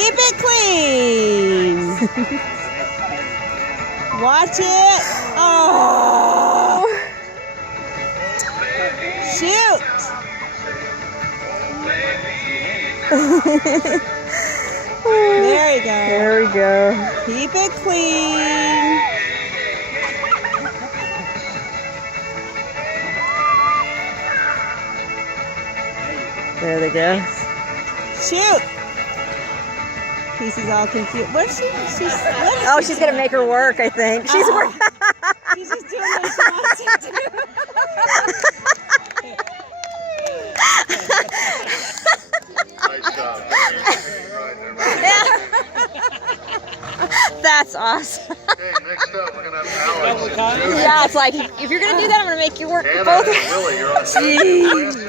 Keep it clean. Watch it. Oh. Shoot. There you go. There we go. Keep it clean. There they go. Shoot. Casey's all confused. What's she? Oh, she's gonna make her work, I think. She's working. She's just doing what she wants to do. Nice job. That's awesome. Okay, next up we're gonna have Alex. Yeah, it's like if you're gonna do that, I'm gonna make you work Hannah both. and Willie, you're on. Jeez.